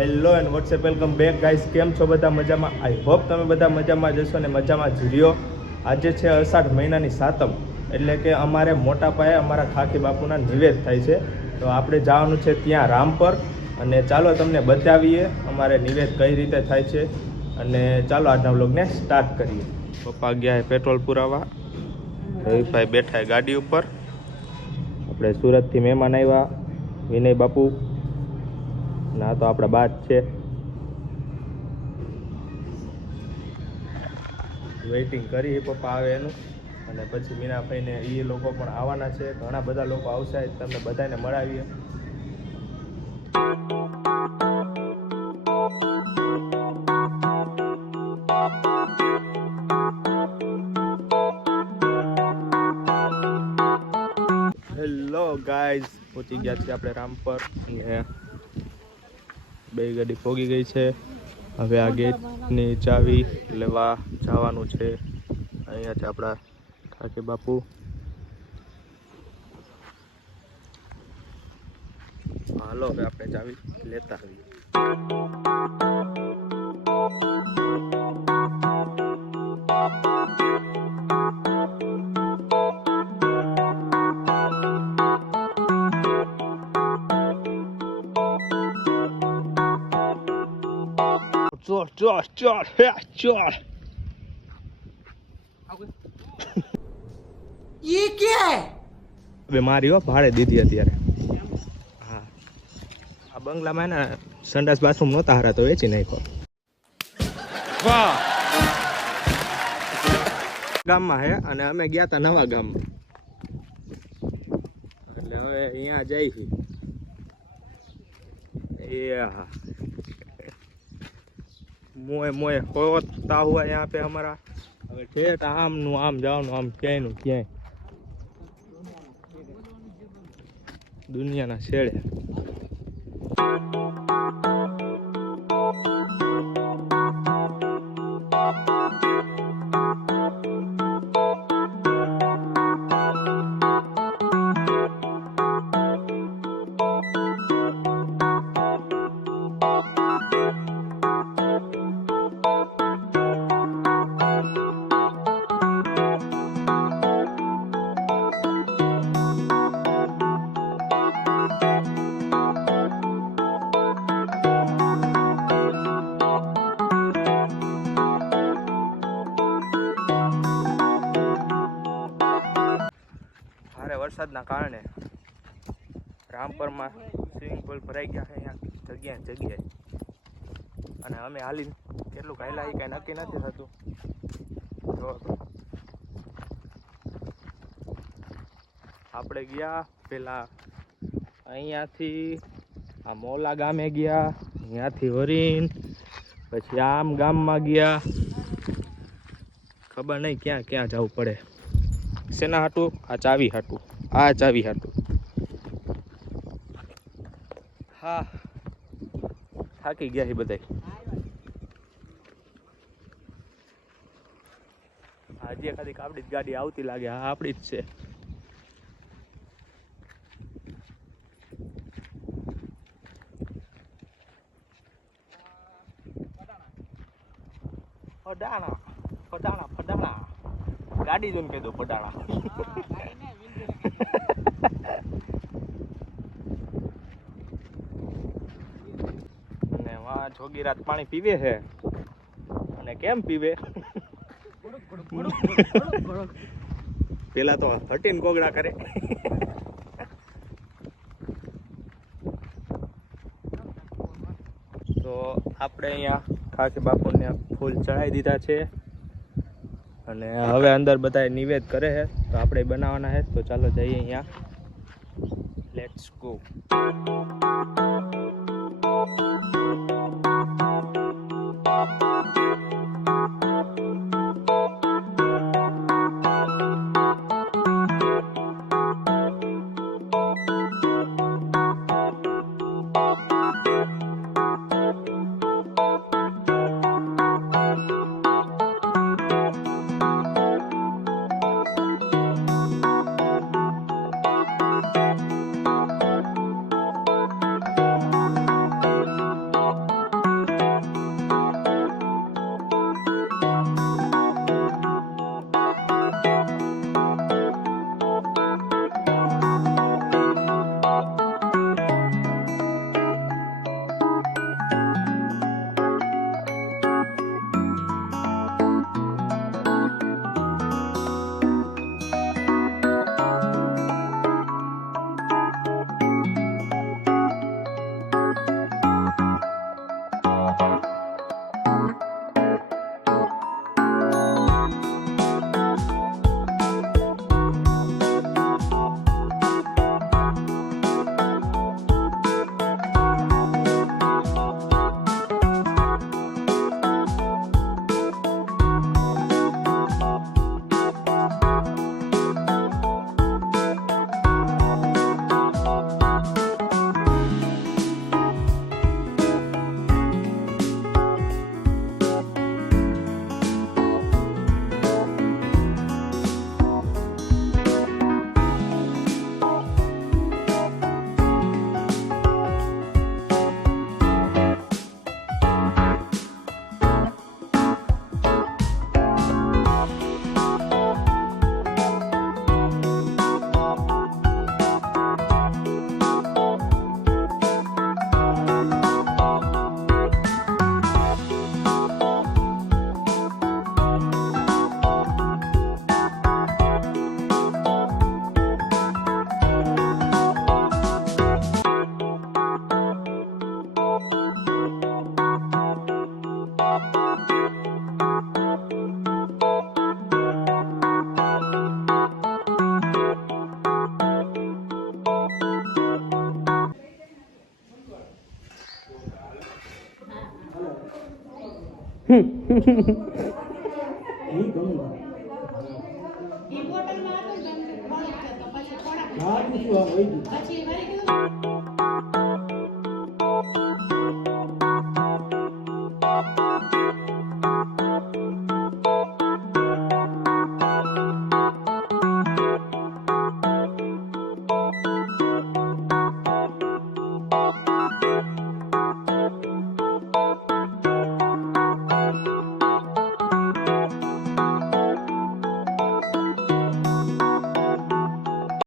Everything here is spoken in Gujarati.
Hello and WhatsApp welcome back guys. કેમ છો બધા? મજામાં? આઈ હોપ તમે બધા મજામાં જશો ને મજામાં જ રહ્યો. આજે છે અષાઢ મહિનાની સાતમ, એટલે કે અમારે મોટા પાયે અમારા ખાખી બાપુના નિવેદ થાય છે. તો આપણે જવાનું છે ત્યાં રામપર, અને ચાલો તમને બતાવીએ અમારે નિવેદ કઈ રીતે થાય છે. અને ચાલો આજના વ્લોગને સ્ટાર્ટ કરીએ. પપ્પા ગયા પેટ્રોલ પુરાવા, રવિભાઈ બેઠા ગાડી ઉપર. આપણે સુરતથી મહેમાન આવ્યા, વિનય બાપુ ના તો આપણા બાદ છે. વેઇટિંગ કરી પપ્પા આવે એનું, અને પછી મીનાભાઈને એ લોકો પણ આવવાના છે. ઘણા બધા લોકો આવશે, તમને બધાને મળાવીએ. હેલો ગાઈઝ, પહોંચી ગયા છીએ આપણે રામપર. બે ગાડી પોગી ગઈ છે. હવે આ ગેટની ચાવી લેવા જવાનું છે. અહીંયા છે આપણા ખાખી બાપુ. હાલો હવે આપણે ચાવી લેતા આવીએ. ચોર ચોર હે ચોર. ये क्या है? હવે મારી હો ભાડે દીધી અત્યારે. હા, આ બંગલામાં ને સંડાસ બાથરૂમ નહોતા હારા તો વેચી નાખ્યો. વાહ, ગામમાં હે, અને અમે ગયા હતા નવા ગામમાં, એટલે હવે અહીંયા જઈ છીએ. એ હા, મોએ મોએ હોતા હુआ यहाँ पे हमारा. હવે ઠેઠ આમનું આમ જવાનું, આમ ક્યાંયનું ક્યાંય, દુનિયાના છેડે. વરસાદના કારણે રામપરમાં સ્વિમિંગ પુલ ભરાઈ ગયા છે અહીંયા જગ્યાએ જગ્યાએ. અને અમે હાલી કેટલું કાયલા એ કાંઈ નક્કી નથી થતું. જો આપણે ગયા પેલા અહીંયાથી આ મોલા ગામે ગયા, અહીંયાથી વરીન પછી આમ ગામમાં ગયા. ખબર નહીં ક્યાં ક્યાં જવું પડે. શેના હાટું? આ ચાવી હાટું, આ ચાવી હાટું. હા, થાકી ગયા છે બધા. હજી એખાદી આપણી જ ગાડી આવતી લાગે. હા, આપણી જ છે. ફડાણા ફડાણા ફડાણા, ગાડી જોઈને કહી દો પડાણા. અને વાં જોગીરાત પાણી પીવે છે. અને કેમ પીવે? પેલા તો હટીને કોગળા કરે. તો આપણે અહીંયા ખાખી બાપુને ફૂલ ચડાવી દીધા છે, અને હવે અંદર બધા નિવેદ કરે છે. તો આપણે બનાવવાના છે. તો ચાલો જઈએ અહીંયા. Let's go. બોટલમાં હતું ને બળી ગયો તો પછી થોડાક પછી વળી ગયું.